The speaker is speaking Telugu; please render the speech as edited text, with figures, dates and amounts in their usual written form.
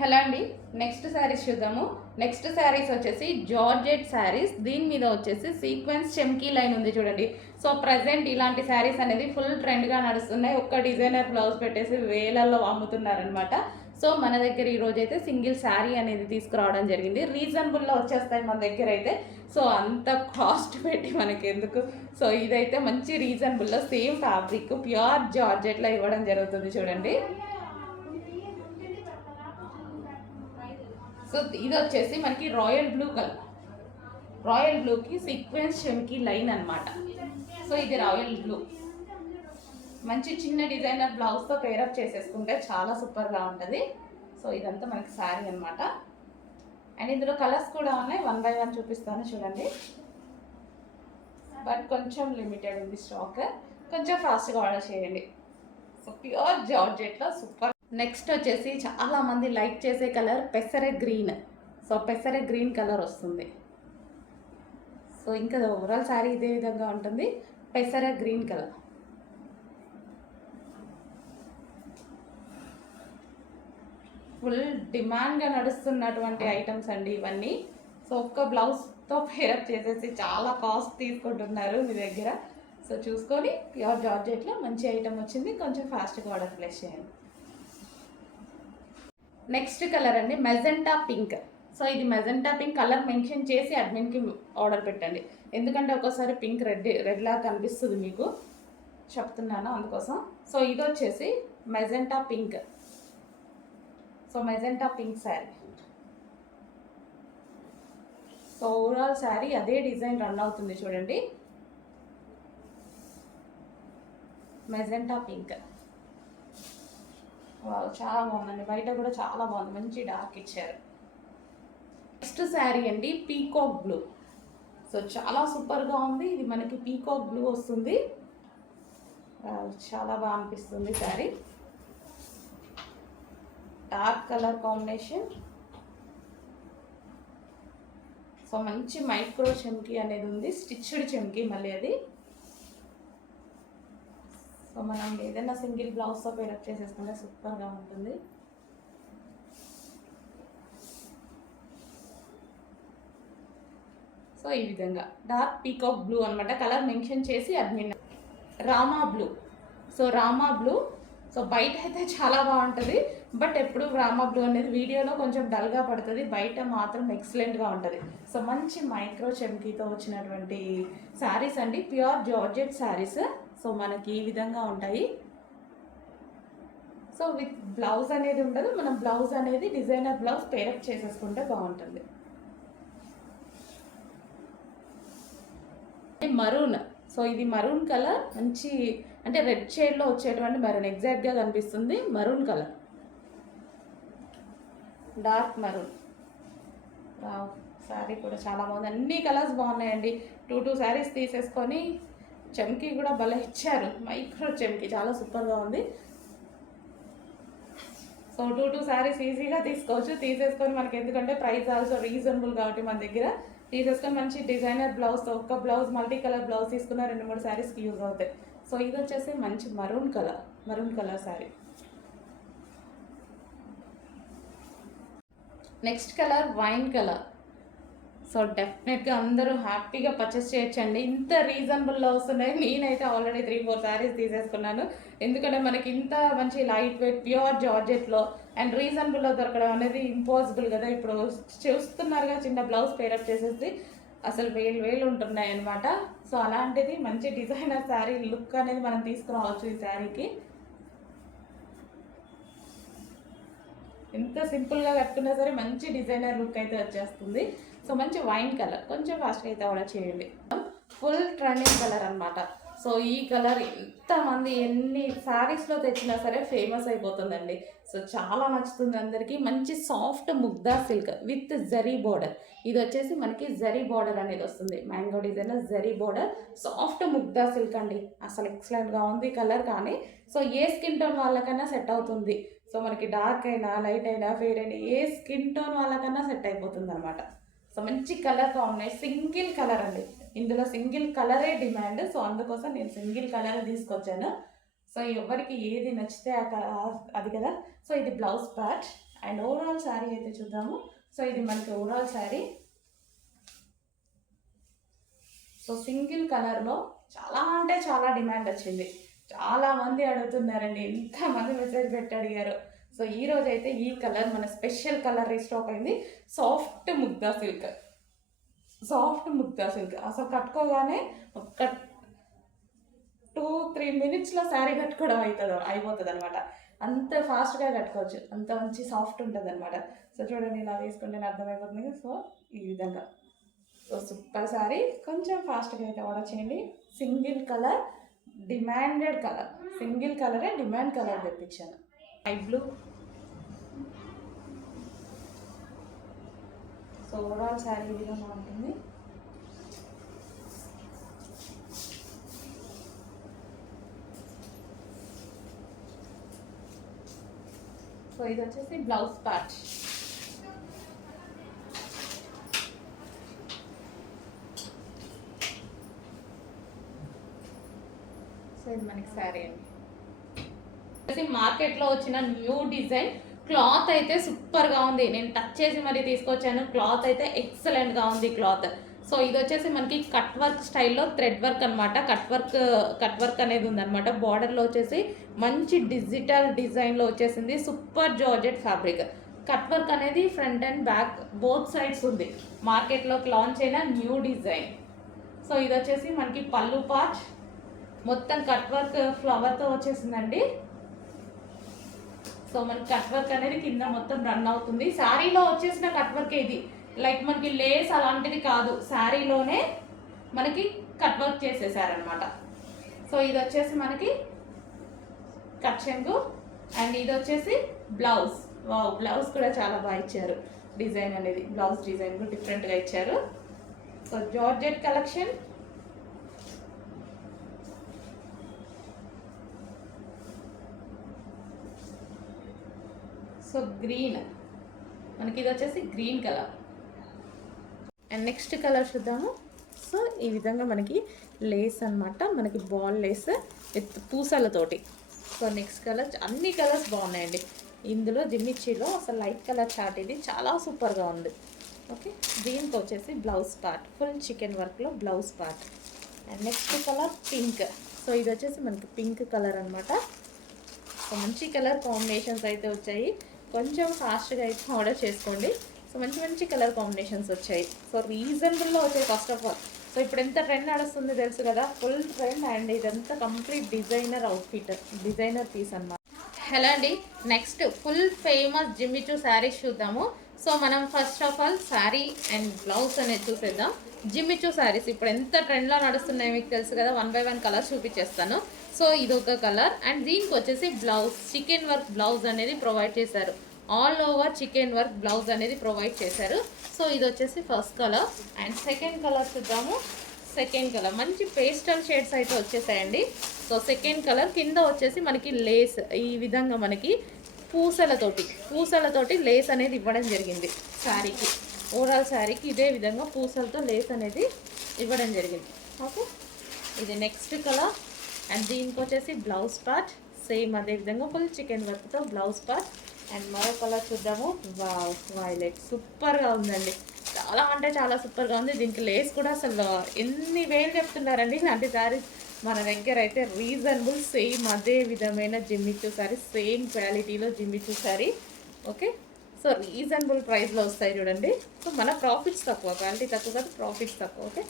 హలో అండి. నెక్స్ట్ శారీస్ చూద్దాము. నెక్స్ట్ శారీస్ వచ్చేసి జార్జెట్ శారీస్. దీని మీద వచ్చేసి సీక్వెన్స్ చెమ్కీ లైన్ ఉంది చూడండి. సో ప్రజెంట్ ఇలాంటి శారీస్ అనేది ఫుల్ ట్రెండ్గా నడుస్తున్నాయి. ఒక్క డిజైనర్ బ్లౌజ్ పెట్టేసి వేలల్లో అమ్ముతున్నారనమాట. సో మన దగ్గర ఈరోజు అయితే సింగిల్ శారీ అనేది తీసుకురావడం జరిగింది. రీజనబుల్లో వచ్చేస్తాయి మన దగ్గర అయితే. సో అంత కాస్ట్ పెట్టి మనకి ఎందుకు. సో ఇదైతే మంచి రీజనబుల్లో సేమ్ ఫ్యాబ్రిక్ ప్యూర్ జార్జెట్లో ఇవ్వడం జరుగుతుంది చూడండి. సో ఇది వచ్చేసి మనకి రాయల్ బ్లూ కలర్, రాయల్ బ్లూకి సీక్వెన్స్ చెమ్కి లైన్ అనమాట. సో ఇది రాయల్ బ్లూ మంచి చిన్న డిజైనర్ బ్లౌజ్తో పేరప్ చేసేసుకుంటే చాలా సూపర్గా ఉంటుంది. సో ఇదంతా మనకి శారీ అనమాట. అండ్ ఇందులో కలర్స్ కూడా ఉన్నాయి, 1 by 1 చూపిస్తాను చూడండి. బట్ కొంచెం లిమిటెడ్ ఉంది స్టాక్, కొంచెం ఫాస్ట్గా ఆర్డర్ చేయండి. సో ప్యూర్ జార్జెట్లో సూపర్. నెక్స్ట్ వచ్చేసి చాలామంది లైక్ చేసే కలర్ పెసరే గ్రీన్. సో పెసరే గ్రీన్ కలర్ వస్తుంది. సో ఇంకా ఓవరాల్ శారీ ఇదే విధంగా ఉంటుంది. పెసరే గ్రీన్ కలర్ ఫుల్ డిమాండ్గా నడుస్తున్నటువంటి ఐటమ్స్ అండి ఇవన్నీ. సో ఒక్క బ్లౌజ్తో పేరప్ చేసేసి చాలా కాస్ట్ తీసుకుంటున్నారు మీ దగ్గర. సో చూసుకొని ప్యూర్ జార్జెట్లో మంచి ఐటమ్ వచ్చింది, కొంచెం ఫాస్ట్గా ఆర్డర్ ప్లేస్ చేయండి. నెక్స్ట్ కలర్ అండి మెజెంటా పింక్. సో ఇది మెజెంటా పింక్ కలర్ మెన్షన్ చేసి అడ్మిన్కి ఆర్డర్ పెట్టండి, ఎందుకంటే ఒక్కోసారి పింక్ రెడ్ లాగా కనిపిస్తుంది మీకు, చెప్తున్నాను అందుకోసం. సో ఇది వచ్చేసి magenta pink. So magenta pink sari. So overall sari అదే డిజైన్ రన్ అవుతుంది చూడండి. మెజెంటా పింక్ చాలా బాగుందండి, బయట కూడా చాలా బాగుంది, మంచి డార్క్ ఇచ్చారు. నెక్స్ట్ శారీ అండి పీకాక్ బ్లూ. సో చాలా సూపర్గా ఉంది. ఇది మనకి పీకాక్ బ్లూ వస్తుంది, చాలా బాగా అనిపిస్తుంది sari. Dark colour combination. So మంచి మైక్రో చెమ్కీ అనేది ఉంది, స్టిచ్డ్ చెమ్కీ మళ్ళీ అది. సో మనం ఏదైనా సింగిల్ బ్లౌజ్తో పేరప్ చేసేసుకుంటే సూపర్గా ఉంటుంది. సో ఈ విధంగా డార్క్ పీకాక్ బ్లూ అనమాట, కలర్ మెన్షన్ చేసి admin. Rama blue. So Rama blue. So బయట అయితే చాలా బాగుంటుంది, బట్ ఎప్పుడు రామా బ్లూ అనేది వీడియోలో కొంచెం డల్గా పడుతుంది, బయట మాత్రం ఎక్సలెంట్గా ఉంటుంది. సో మంచి మైక్రో చెమ్కీతో వచ్చినటువంటి శారీస్ అండి, ప్యూర్ జార్జెట్ శారీస్. సో మనకి ఈ విధంగా ఉంటాయి. సో విత్ బ్లౌజ్ అనేది ఉండదు, మనం బ్లౌజ్ అనేది డిజైనర్ బ్లౌజ్ పేరప్ చేసేసుకుంటే బాగుంటుంది. మరూన్. సో ఇది మరూన్ కలర్, మంచి అంటే రెడ్ షేడ్లో వచ్చేటువంటి మరూన్, ఎగ్జాక్ట్గా కనిపిస్తుంది maroon colour, dark maroon. Sari కూడా చాలా బాగుంది, అన్ని కలర్స్ బాగున్నాయండి. 2 శారీస్ తీసేసుకొని చెమ్కీ కూడా భలే ఇచ్చారు, మైక్రో చెమ్కీ చాలా సూపర్గా ఉంది. సో 2 శారీస్ ఈజీగా తీసుకోవచ్చు, తీసేసుకొని మనకి ఎందుకంటే ప్రైస్ ఆల్సో రీజనబుల్ కాబట్టి మన దగ్గర తీసేసుకొని మంచి డిజైనర్ బ్లౌజ్తో ఒక్క బ్లౌజ్ మల్టీ కలర్ బ్లౌజ్ తీసుకున్న 2-3 శారీస్కి యూజ్ అవుతాయి. సో ఇది వచ్చేసి మంచి maroon colour sari. Next colour wine colour. So డెఫినెట్గా అందరూ హ్యాపీగా పర్చేస్ చేయొచ్చండి, ఇంత రీజనబుల్లో వస్తున్నాయి. నేనైతే ఆల్రెడీ 3-4 శారీస్ తీసేసుకున్నాను, ఎందుకంటే మనకి ఇంత మంచి లైట్ వెయిట్ ప్యూర్ జార్జెట్లో అండ్ రీజనబుల్లో దొరకడం అనేది ఇంపాసిబుల్ కదా. ఇప్పుడు చూస్తున్నారుగా చిన్న బ్లౌజ్ పేరప్ చేసేసి అసలు వేలు ఉంటున్నాయి అనమాట. సో అలాంటిది మంచి డిజైనర్ శారీ లుక్ అనేది మనం తీసుకురావచ్చు ఈ శారీకి. ఎంత సింపుల్గా కట్టుకున్నా సరే మంచి డిజైనర్ లుక్ అయితే వచ్చేస్తుంది. సో మంచి వైన్ కలర్, కొంచెం ఫాస్ట్గా అయితే ఆర్డర్ చేయండి. ఫుల్ ట్రెండింగ్ కలర్ అనమాట. సో ఈ కలర్ ఎంతమంది ఎన్ని శారీస్లో తెచ్చినా సరే ఫేమస్ అయిపోతుందండి. సో చాలా నచ్చుతుంది అందరికీ. మంచి soft Mugdha silk with zari border. ఇది వచ్చేసి మనకి జరీ బోర్డర్ అనేది వస్తుంది, mango design zari border, soft Mugdha silk అండి. అసలు ఎక్సలెంట్గా ఉంది కలర్. కానీ సో ఏ స్కిన్ టోన్ వాళ్ళకైనా సెట్ అవుతుంది. సో మనకి డార్క్ అయినా లైట్ అయినా ఫేర్ అయినా ఏ స్కిన్ టోన్ వాళ్ళకన్నా సెట్ అయిపోతుంది అనమాట. సో మంచి కలర్ కాంబినేషన్, సింగిల్ కలర్ అండి, ఇందులో సింగిల్ కలరే డిమాండ్. సో అందుకోసం నేను సింగిల్ కలర్ తీసుకొచ్చాను. సో ఎవరికి ఏది నచ్చితే అది కదా. సో ఇది blouse part and overall overall sari అయితే చూద్దాము. సో ఇది మనకి ఓవరాల్ శారీ. సో సింగిల్ కలర్లో చాలా అంటే చాలా డిమాండ్ వచ్చింది. చాలామంది అడుగుతున్నారండి, ఎంతమంది మెసేజ్ పెట్టి అడిగారు. సో ఈరోజు అయితే ఈ కలర్ మన స్పెషల్ కలర్ రీస్టాక్ అయింది. Soft Mugdha silk, soft Mugdha silk. అసలు కట్టుకోగానే ఒక 2-3 మినిట్స్లో శారీ కట్టుకోవడం అయిపోతుంది అనమాట. అంత ఫాస్ట్గా కట్టుకోవచ్చు, అంత మంచి సాఫ్ట్ ఉంటుంది అనమాట. సో చూడండి, ఇలా వేసుకుంటే అర్థమైపోతుంది. సో ఈ విధంగా సో సూపర్ శారీ. కొంచెం ఫాస్ట్గా అయితే ఆర్డర్ చేయండి. Single colour, demanded colour, single కలరే డిమాండ్ కలర్ తెప్పించాను. Sky blue. So overall sari ఈ విధంగా ఉంటుంది. సో ఇది వచ్చేసి బ్లౌజ్ పార్ట్. సో ఇది మనకి శారీ అండి. మార్కెట్లో వచ్చిన న్యూ డిజైన్. క్లాత్ అయితే సూపర్గా ఉంది. నేను టచ్ చేసి మరీ తీసుకొచ్చాను. క్లాత్ అయితే ఎక్సలెంట్గా ఉంది క్లాత్. సో ఇది వచ్చేసి మనకి కట్ వర్క్ స్టైల్లో థ్రెడ్ వర్క్ అనమాట. కట్ వర్క్ అనేది ఉందన్నమాట. బార్డర్లో వచ్చేసి మంచి డిజిటల్ డిజైన్లో వచ్చేసింది. Super georgette fabric. Cut work అనేది front and back both sides ఉంది. మార్కెట్లోకి లాంచ్ అయిన న్యూ డిజైన్. సో ఇది వచ్చేసి మనకి పళ్ళు పార్ట్ మొత్తం కట్ వర్క్ ఫ్లవర్తో వచ్చేసిందండి. సో మనకి కట్ వర్క్ అనేది కింద మొత్తం రన్ అవుతుంది. శారీలో వచ్చేసిన కట్ వర్క్ ఇది, లైక్ మనకి లేస్ అలాంటిది కాదు, శారీలోనే మనకి కట్ వర్క్ చేసేసారనమాట. సో ఇది వచ్చేసి మనకి కట్ చెంగు అండ్ ఇది వచ్చేసి బ్లౌజ్. వావ్, బ్లౌజ్ కూడా చాలా బాగా ఇచ్చారు. డిజైన్ అనేది బ్లౌజ్ డిజైన్ కూడా డిఫరెంట్గా ఇచ్చారు. So georgette collection. So green, మనకి ఇది వచ్చేసి green colour. And next colour చూద్దాము. సో ఈ విధంగా మనకి లేస్ అనమాట, మనకి బాల్ లేస్ విత్ పూసలతోటి. సో నెక్స్ట్ కలర్, అన్ని కలర్స్ బాగున్నాయండి ఇందులో. జిమ్మిచ్చీలో అసలు లైట్ కలర్ చార్ట్ ఇది చాలా సూపర్గా ఉంది. ఓకే, దీనికి వచ్చేసి బ్లౌజ్ పార్ట్, ఫుల్ చికెన్ వర్క్లో blouse part. And next colour pink. So ఇది వచ్చేసి మనకి పింక్ కలర్ అనమాట. సో మంచి కలర్ కాంబినేషన్స్ అయితే వచ్చాయి. కొంచెం ఫాస్ట్గా అయితే ఆర్డర్ చేసుకోండి. సో మంచి మంచి కలర్ కాంబినేషన్స్ వచ్చాయి. సో రీజనబుల్లో వచ్చాయి ఫస్ట్ ఆఫ్ ఆల్. సో ఇప్పుడు ఎంత ట్రెండ్ నడుస్తుంది తెలుసు కదా, ఫుల్ ట్రెండ్. అండ్ ఇదంతా complete designer outfit, designer piece అన్నమాట. హలో అండి, next full famous Jimmy Choo saris చూద్దాము. సో మనం first of all sari and blouse అనేది చూసేద్దాం. జిమ్మిచూ శారీస్ ఇప్పుడు ఎంత ట్రెండ్లో నడుస్తున్నాయి మీకు తెలుసు కదా. 1 by 1 కలర్స్ చూపించేస్తాను. సో ఇదొక కలర్ అండ్ దీనికి వచ్చేసి బ్లౌజ్, చికెన్ వర్క్ బ్లౌజ్ అనేది ప్రొవైడ్ చేశారు. All over chicken work blouse అనేది ప్రొవైడ్ చేశారు. సో ఇది వచ్చేసి first colour. And second colour చూద్దాము. సెకండ్ కలర్ మంచి పేస్టల్ షేడ్స్ అయితే వచ్చేసాయండి. సో సెకండ్ కలర్ కింద వచ్చేసి మనకి లేస్ ఈ విధంగా మనకి పూసలతోటి లేస్ అనేది ఇవ్వడం జరిగింది శారీకి. ఓవరాల్ శారీకి ఇదే విధంగా పూసలతో లేస్ అనేది ఇవ్వడం జరిగింది. ఓకే, ఇది నెక్స్ట్ కలర్. అండ్ దీనికి వచ్చేసి బ్లౌజ్ పార్ట్ సేమ్ అదే విధంగా ఫుల్ చికెన్ వర్క్తో బ్లౌజ్ పార్ట్. అండ్ మరో కలర్ చూద్దాము. వావ్, వైలెట్ సూపర్గా ఉందండి. చాలా అంటే చాలా సూపర్గా ఉంది. దీనికి లేస్ కూడా అసలు ఎన్ని వేలు చెప్తున్నారండి. ఇలాంటి శారీస్ మన దగ్గర అయితే రీజనబుల్, సేమ్ అదే విధమైన జిమ్మిచూ శారీ, సేమ్ క్వాలిటీలో Jimmy Choo sari. Okay, so reasonable ప్రైస్లో వస్తాయి చూడండి. సో మన ప్రాఫిట్స్ తక్కువ, క్వాలిటీ తక్కువ కాదు, ప్రాఫిట్స్ తక్కువ. ఓకే.